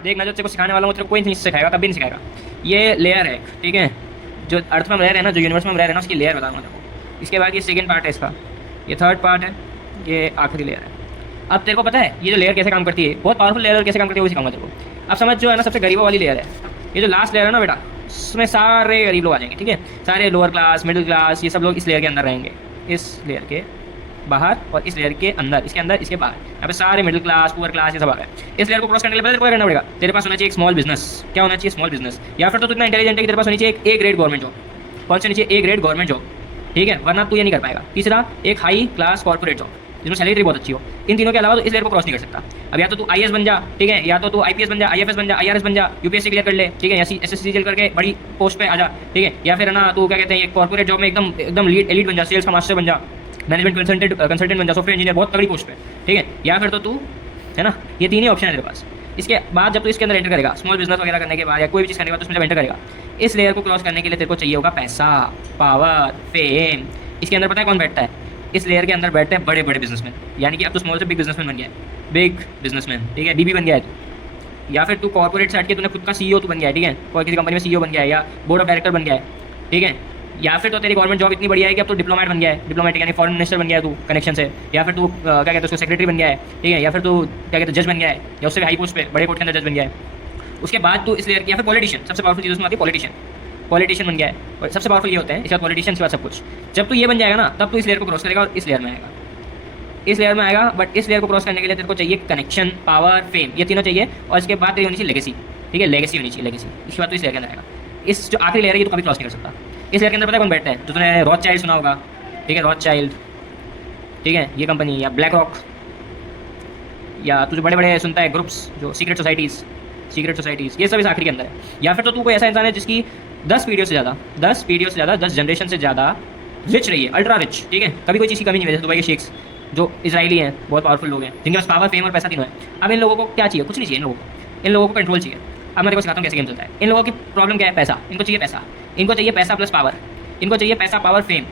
देखना, जो तेरे को सिखाने वाला हूँ तेरे को कोई नहीं सिखाएगा, कभी नहीं सिखाएगा। ये लेयर है, ठीक है, जो अर्थ में हम रह रहे हैं ना, जो यूनिवर्स में हम रह रहे हैं ना, उसकी लेयर बताऊंगा तेरे को। इसके बाद ये सेकंड पार्ट है इसका, ये थर्ड पार्ट है, ये आखिरी लेयर है। अब तेरे को पता है ये जो लेयर कैसे काम करती है, बहुत पावरफुल लेयर कैसे काम करती है वो सिखाऊंगा तेरे को। अब समझ, जो है ना सबसे गरीबों वाली लेयर है, ये जो लास्ट लेयर है ना बेटा, इसमें सारे गरीब लोग आ जाएंगे, ठीक है, सारे लोअर क्लास, मिडिल क्लास, ये सब लोग इस लेयर के अंदर रहेंगे, इस लेयर के बाहर और इस लेयर के अंदर, इसके अंदर, इसके बाहर, यहाँ पे सारे मिडिल क्लास, पुअर क्लास, ये सब आ गए। इस लेयर को क्रॉस करने के लिए पहले क्या करना पड़ेगा, तेरे पास होना चाहिए एक स्मॉल बिजनेस। क्या होना चाहिए, स्मॉल बिजनेस, या फिर तो इतना इंटेलिजेंट है कि तेरे पास होनी चाहिए एक ए ग्रेड गवर्नमेंट जॉब। कौन से नीचे, ए ग्रेड गवर्नमेंट जॉब, ठीक है, वरना तू ये नहीं कर पाएगा। तीसरा, एक हाई क्लास कॉर्पोरेट जॉब जिसमें सैलरी बहुत अच्छी हो। इन तीनों के अलावा तो इस लेयर को क्रॉस नहीं कर सकता। अब या तो तू आईएएस बन जा, ठीक है, या तो तू आईपीएस बन जा, आईएफएस बन जा, आईआरएस बन जा, यूपीएससी क्लियर कर ले, ठीक है, या एसएससी क्लियर करके बड़ी पोस्ट पे आ जा, ठीक है, या फिर ना तू क्या कहते हैं कॉर्पोरेट जॉब में एकदम एकदम लीड एलीट बन जा, सेल्स का मास्टर बन जा, मैनेजमेंट कंसल्टेंट बन जा, सॉफ्टवेयर इंजीनियर, बहुत तगड़ी पोस्ट पे, ठीक है, या फिर तो तू, है ना, ये तीन ही ऑप्शन है तेरे पास। इसके बाद जब तू इसके अंदर एंटर करेगा, स्मॉल बिजनेस वगैरह करने के बाद या कोई भी चीज़ करने के बाद, उसमें जब एंटर करेगा, इस लेयर को क्रॉस करने के लिए तेरे को चाहिए होगा पैसा, पावर, फेम। इसके अंदर पता है कौन बैठता है, इस लेयर के अंदर बैठते हैं बड़े बड़े बिजनेसमैन, यानी कि अब तो स्मॉल से बिग बिजनेसमैन बन गया है, बिग बिजनेसमैन, ठीक है, बीबी बन गया है तू, या फिर तू कॉर्पोरेट से हट के तूने खुद का सीईओ तू बन गया है, ठीक है, कोई किसी कंपनी में सीईओ बन गया है, या बोर्ड ऑफ डायरेक्टर बन गया है, ठीक है, या फिर तो तेरी गवर्नमेंट जॉब इतनी बढ़िया है कि अब तो डिप्लोमेट बन गया है, डिप्लोमेटिक यानी फॉरेन मिनिस्टर बन गया है तू कनेक्शन से, या फिर तू क्या कहते हैं उसको सेक्रेटरी बन गया है, ठीक है, या फिर तू क्या कहते हैं जज बन गया है, या उससे हाई पोस्ट पे बड़े कोर्ट के अंदर जज बन गया है। उसके बाद तू इस लेयर, या फिर पॉलिटिशियन, सबसे पावरफुल चीज़ उसमें आती है पॉलिटिशियन बन गया है, और सबसे पावरफुल ये होते हैं, इसके बाद पॉलिटिशियन के बाद सब कुछ। जब तू ये बन जाएगा ना, तब तू इस लेयर को क्रॉस करेगा और इस लेयर में आएगा, इस लेयर में आएगा। बट इस लेयर को क्रॉस करने के लिए तेरे को चाहिए कनेक्शन, पावर, फेम, ये तीनों चाहिए, और इसके बाद तेरी होनी चाहिए लेगेसी, ठीक है, लेगेसी होनी चाहिए, लेगेसी। इसके बाद तो इस लेयर के अंदर आएगा। इस जो आखिरी लेयर है ये तो कभी क्रॉस नहीं कर सकता। इस लेयर के अंदर पता है कौन बैठता है, तो तूने रॉथचाइल्ड सुना होगा, ठीक है, रॉथचाइल्ड, ठीक है, ये कंपनी, या ब्लैक रॉक, या तुझे बड़े बड़े सुनता है ग्रुप्स, जो सीक्रेट सोसाइटीज़, ये सब इस आखिरी के अंदर है। या फिर तो तू कोई ऐसा इंसान है जिसकी 10 पीढ़ियों से ज़्यादा, 10 जनरेशन से ज़्यादा रिच रही है, अल्ट्रा रिच, ठीक है, कभी कोई चीज़ की कमी नहीं है। जैसे दुबई के शेख्स जो इजरायली हैं, बहुत पावरफुल लोग हैं, जिनके पास पावर, फेम और पैसा तीनों है। अब इन लोगों को क्या चाहिए, कुछ नहीं चाहिए इन लोगों को कंट्रोल चाहिए। अब मैं तेरे को सिखाता हूँ कैसे गेम चलता है। इन लोगों की प्रॉब्लम क्या है, पैसा, इनको चाहिए पैसा, इनको चाहिए पैसा प्लस पावर, इनको चाहिए पैसा, पावर, फेम,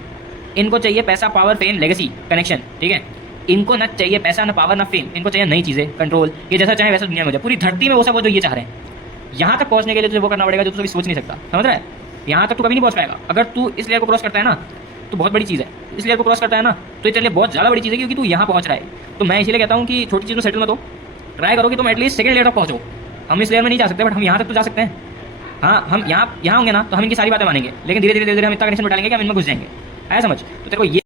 इनको चाहिए पैसा, पावर, फेम, लेगेसी, कनेक्शन, ठीक है, इनको न चाहिए पैसा, न पावर, न फेम, इनको चाहिए नई चीज़ें, कंट्रोल, ये जैसा चाहे वैसा दुनिया में हो जाए, पूरी धरती में वो सब वो जो ये चाह रहे हैं। यहाँ तक पहुँचने के लिए तुझे वो करना पड़ेगा जो तू कभी सोच नहीं सकता, समझ रहा है। यहाँ तक तू कभी नहीं पहुँच पाएगा। अगर तू इस लेयर को क्रॉस करता है ना तो बहुत बड़ी चीज़ है, इस लेयर को क्रॉस करता है ना तो ये तेरे लिए बहुत ज़्यादा बड़ी चीज़ है, क्योंकि तू यहाँ पहुँच रहा है। तो मैं इसीलिए कहता हूँ कि छोटी चीज़ में सेटल मत हो, ट्राई करो कि तुम एटलीस्ट सेकंड लेयर तक पहुँचो। हम इस लेयर में नहीं जा सकते, बट हम यहाँ तक तो जा सकते हैं। हाँ, हम यहाँ होंगे ना तो हम इनकी सारी बातें मानेंगे, लेकिन धीरे धीरे हम इतना कनेक्शन बिठाएंगे कि हम इनमें घुस जाएंगे। आया समझ। तो तेरे को ये